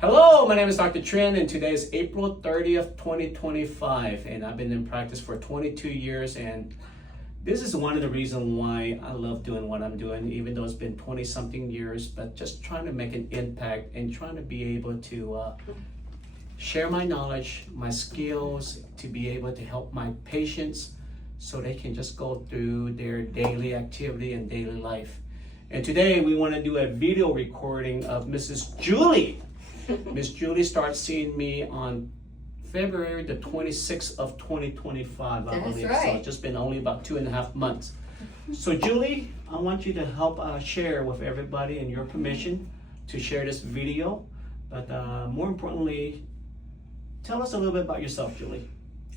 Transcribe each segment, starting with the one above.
Hello, my name is Dr. Trin, and today is April 30th, 2025, and I've been in practice for 22 years, and this is one of the reasons why I love doing what I'm doing, even though it's been 20-something years, but just trying to make an impact and trying to be able to share my knowledge, my skills, to be able to help my patients so they can just go through their daily activity and daily life. And today we want to do a video recording of Mrs. Julie. Miss Julie starts seeing me on February the 26th of 2025, I believe. Right. So it's just been only about 2.5 months. So Julie, I want you to help share with everybody, and your permission to share this video. But more importantly, tell us a little bit about yourself, Julie.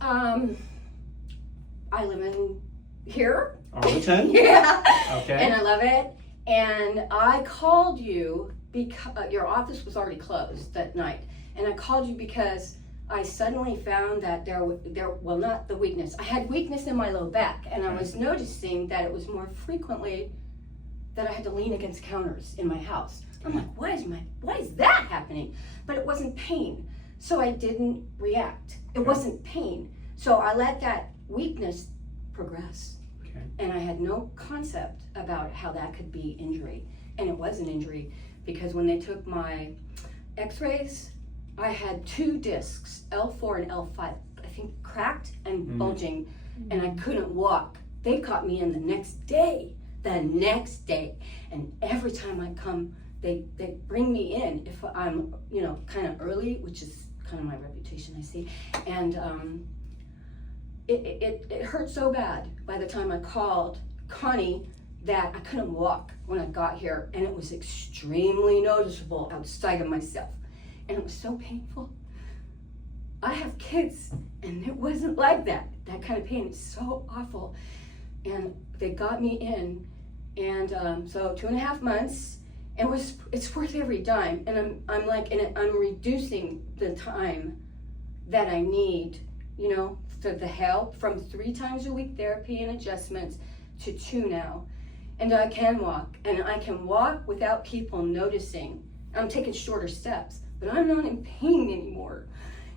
I live in here. Arlington? Yeah. Okay. And I love it. And I called you because your office was already closed that night. And I called you because I suddenly found that well, not the weakness. I had weakness in my low back, and I was noticing that it was more frequently that I had to lean against counters in my house. I'm like, why is that happening? But it wasn't pain. So I didn't react. It wasn't pain. So I let that weakness progress. Okay. And I had no concept about how that could be injury. And it was an injury because when they took my x-rays, I had 2 discs, L4 and L5, I think cracked and bulging, and I couldn't walk. They caught me in the next day. And every time I come, they bring me in if I'm, kind of early, which is kind of my reputation, I see. And it hurt so bad by the time I called Connie that I couldn't walk when I got here, and it was extremely noticeable outside of myself, and it was so painful. I have kids, and it wasn't like that. That kind of pain is so awful. And they got me in, and so 2.5 months, and it's worth every dime. And I'm reducing the time that I need, for the help, from 3 times a week therapy and adjustments to 2 now. And I can walk, and I can walk without people noticing. I'm taking shorter steps, but I'm not in pain anymore.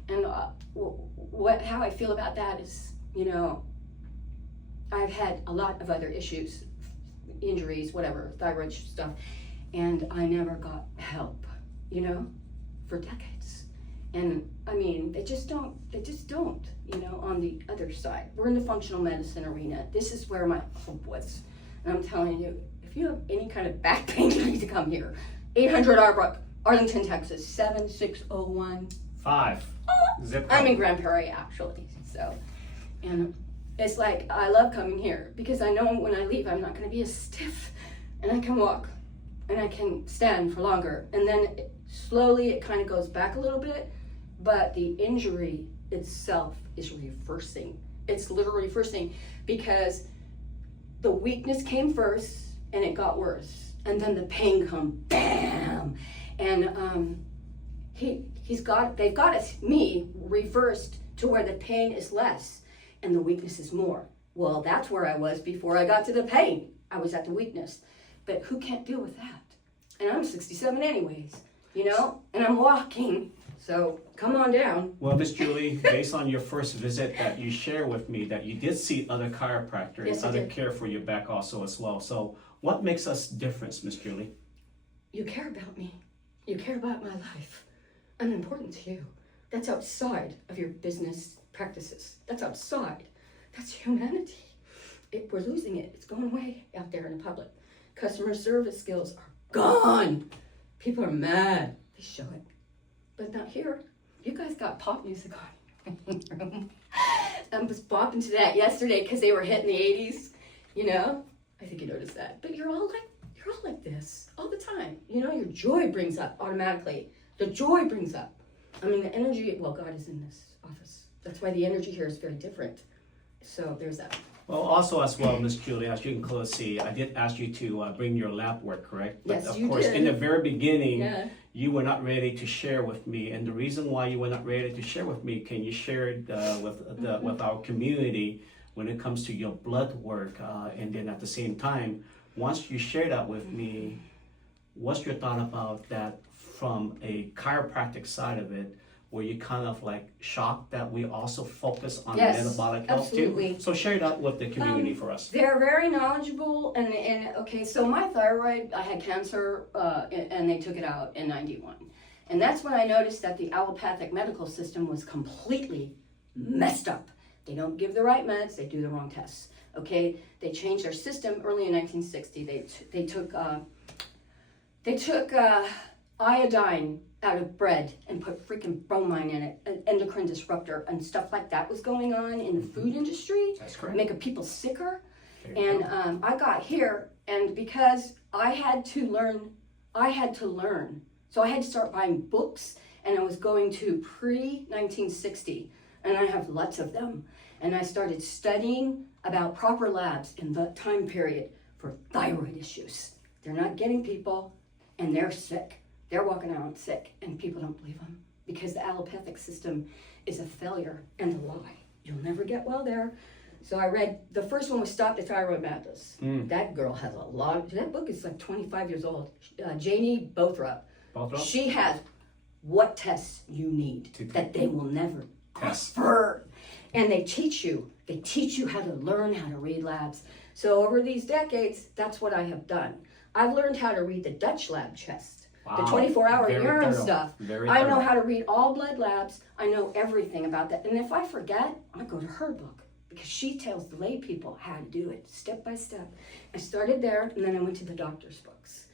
And how I feel about that is, I've had a lot of other issues, injuries, whatever, thyroid stuff, and I never got help, for decades. And I mean, they just don't, on the other side. We're in the functional medicine arena. This is where my hope was. And I'm telling you, if you have any kind of back pain, you need to come here. 800 Arbrook, Arlington, Texas, 76015. Zip code. I'm in Grand Prairie, actually. So, and it's like, I love coming here because I know when I leave, I'm not going to be as stiff, and I can walk, and I can stand for longer. And then slowly it kind of goes back a little bit, but the injury itself is reversing. It's literally reversing because the weakness came first, and it got worse, and then the pain come, bam, and they've got me reversed to where the pain is less, and the weakness is more. Well, that's where I was before I got to the pain. I was at the weakness, but who can't deal with that? And I'm 67 anyways, and I'm walking. So come on down. Well, Miss Julie, based on your first visit that you shared with me, that you did see other chiropractors, Yes, other care for your back also as well. So what makes us different, Miss Julie? You care about me. You care about my life. I'm important to you. That's outside of your business practices. That's outside. That's humanity. We're losing it. It's going away out there in the public. Customer service skills are gone. People are mad. They show it. But not here. You guys got pop music on in your room. I was bopping to that yesterday because they were hitting the 80s. I think you noticed that. But you're all like this all the time. Your joy brings up automatically. The joy brings up. I mean, the energy. Well, God is in this office. That's why the energy here is very different. So there's that. Well, also as well, Miss Julie, as you can clearly see, I did ask you to bring your lab work, correct? Yes, But you of course, did. in the very beginning, Yeah. you were not ready to share with me. And the reason why you were not ready to share with me, can you share it with our community when it comes to your blood work? And then at the same time, once you share that with me, what's your thought about that from a chiropractic side of it, were you kind of like shocked that we also focus on Yes, metabolic health absolutely. too? So share that with the community for us. They're very knowledgeable, and okay, so my thyroid, I had cancer, and they took it out in 91. And that's when I noticed that the allopathic medical system was completely messed up. They don't give the right meds, they do the wrong tests. Okay, they changed their system early in 1960. They took iodine out of bread and put freaking bromine in it, an endocrine disruptor, and stuff like that was going on in the food industry. That's correct. Making people sicker. There you And I got here, and because I had to learn. So I had to start buying books, and I was going to pre-1960, and I have lots of them. And I started studying about proper labs in the time period for thyroid issues. They're not getting people, and they're sick. They're walking around sick, and people don't believe them because the allopathic system is a failure and a lie. You'll never get well there. So I read, the first one was Stop the Thyroid Madness. That girl has a lot, that book is like 25 years old. Janie Bothrop. She has what tests you need that they will never offer. And they teach you how to learn how to read labs. So over these decades, that's what I have done. I've learned how to read the Dutch lab test, the 24-hour urine stuff. I know how to read all blood labs. I know everything about that. And if I forget, I go to her book because she tells the lay people how to do it step by step. I started there, and then I went to the doctor's books.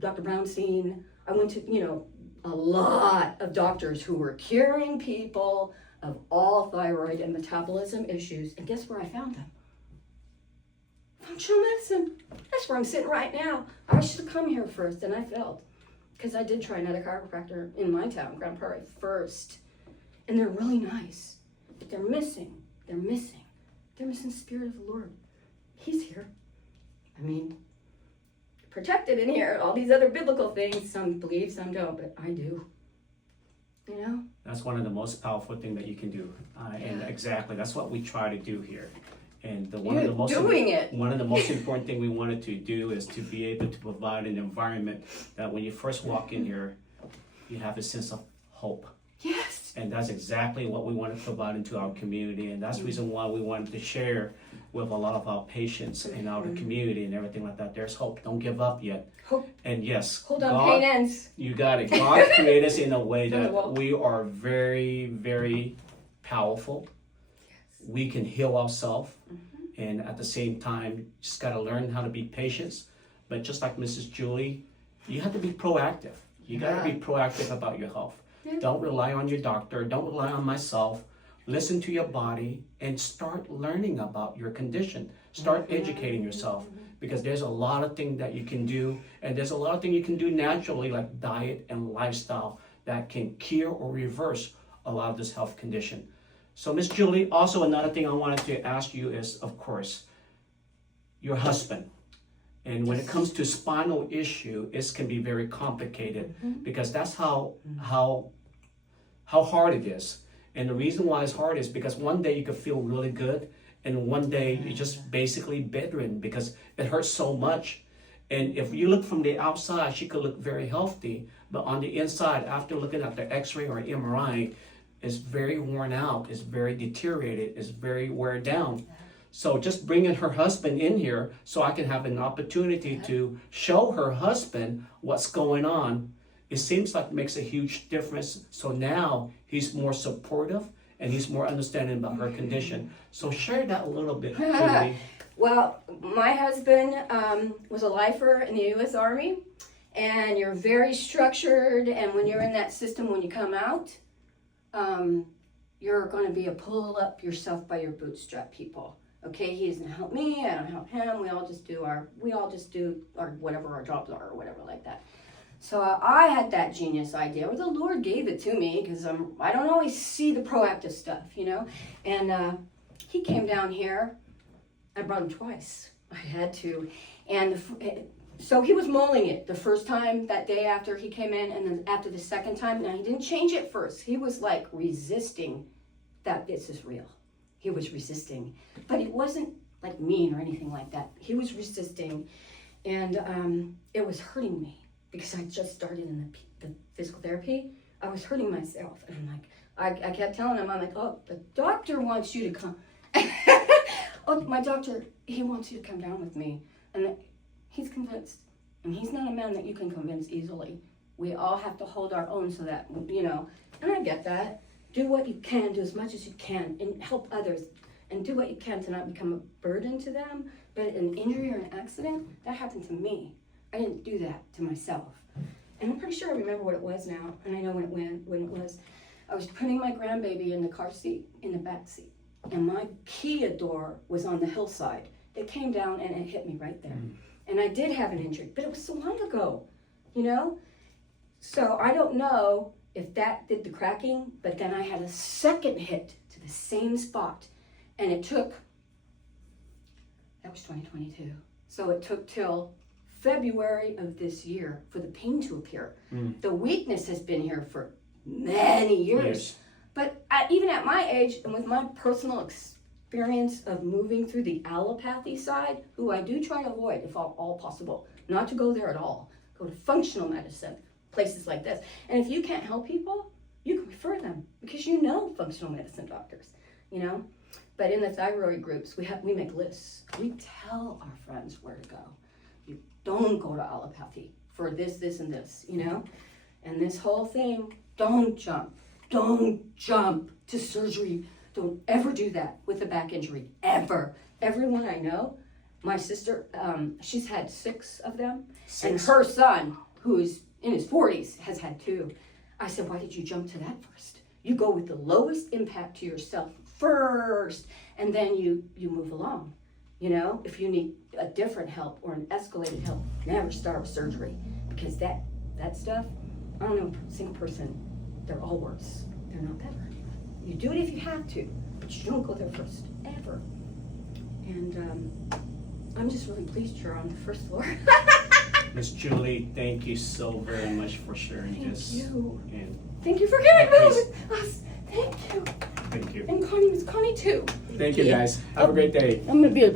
Dr. Brownstein, I went to, a lot of doctors who were curing people of all thyroid and metabolism issues. And guess where I found them? Functional medicine. That's where I'm sitting right now. I should have come here first, and I failed. Because I did try another chiropractor in my town, Grand Prairie, first. And they're really nice. But they're missing the Spirit of the Lord. He's here. I mean, protected in here, all these other biblical things. Some believe, some don't, but I do. That's one of the most powerful things that you can do. And exactly, that's what we try to do here. And one of the most important thing we wanted to do is to be able to provide an environment that when you first walk in here, you have a sense of hope. Yes. And that's exactly what we want to provide into our community. And that's the reason why we wanted to share with a lot of our patients in our community and everything like that. There's hope. Don't give up yet. Hope. And yes, hold on, pain ends. You got it. God created us in a way that we are very, very powerful. Yes. We can heal ourselves. And at the same time, just got to learn how to be patient. But just like Mrs. Julie, you have to be proactive. You got to be proactive about your health. Yeah. Don't rely on your doctor. Don't rely on myself. Listen to your body and start learning about your condition. Start educating yourself because there's a lot of things that you can do, and there's a lot of things you can do naturally, like diet and lifestyle, that can cure or reverse a lot of this health condition. So, Miss Julie, also another thing I wanted to ask you is, of course, your husband. And when it comes to spinal issue, it can be very complicated because that's how hard it is. And the reason why it's hard is because one day you could feel really good, and one day you're just basically bedridden because it hurts so much. And if you look from the outside, she could look very healthy, but on the inside, after looking at the X-ray or MRI, it's very worn out, it's very deteriorated, it's very wear down. So just bringing her husband in here so I can have an opportunity to show her husband what's going on, it seems like it makes a huge difference. So now he's more supportive and he's more understanding about her condition. So share that a little bit, Julie. Well, my husband was a lifer in the U.S. Army, and you're very structured, and when you're in that system, when you come out, you're going to be a pull up yourself by your bootstrap people. Okay, he doesn't help me, I don't help him. We all just do our whatever our jobs are or whatever like that. So I had that genius idea, or the Lord gave it to me because I don't always see the proactive stuff, And he came down here. I brought him twice. I had to, and so he was mulling it the first time that day after he came in, and then after the second time. Now he didn't change it first. He was like resisting that this is real. He was resisting, but it wasn't like mean or anything like that. He was resisting, and it was hurting me. because I just started in the physical therapy. I was hurting myself, and I'm like, I kept telling him, I'm like, oh, the doctor wants you to come. Oh, my doctor, he wants you to come down with me. And he's convinced. And he's not a man that you can convince easily. We all have to hold our own so that, you know, and I get that. Do what you can, do as much as you can, and help others. And do what you can to not become a burden to them. But an injury or an accident, that happened to me. I didn't do that to myself. And I'm pretty sure I remember what it was now. And I know when it was. I was putting my grandbaby in the car seat, in the back seat. And my Kia door was on the hillside. It came down and it hit me right there. And I did have an injury, but it was so long ago, you know? So I don't know if that did the cracking, but then I had a second hit to the same spot. And it took, that was 2022. So it took till February of this year for the pain to appear. The weakness has been here for many years. But even at my age, and with my personal experience of moving through the allopathy side, who I do try to avoid if all possible, not to go there at all, go to functional medicine, places like this. And if you can't help people, you can refer them because you know functional medicine doctors, you know. But in the thyroid groups, we make lists. We tell our friends where to go. You don't go to allopathy for this, this, and this, you know. And this whole thing, don't jump. Don't jump to surgery. Don't ever do that with a back injury, ever. Everyone I know, my sister, she's had 6 of them. 6. And her son, who's in his 40s, has had 2. I said, why did you jump to that first? You go with the lowest impact to yourself first, and then you move along. You know, if you need a different help or an escalated help, never start with surgery. Because that stuff, I don't know a single person, they're all worse. They're not better. You do it if you have to, but you don't go there first, ever. And I'm just really pleased you're on the first floor. Miss Julie, thank you so very much for sharing this. Thank you. And thank you for getting with us. Thank you. Thank you. And Connie, Miss Connie too. Thank you, guys. Have a great day. I'm gonna be a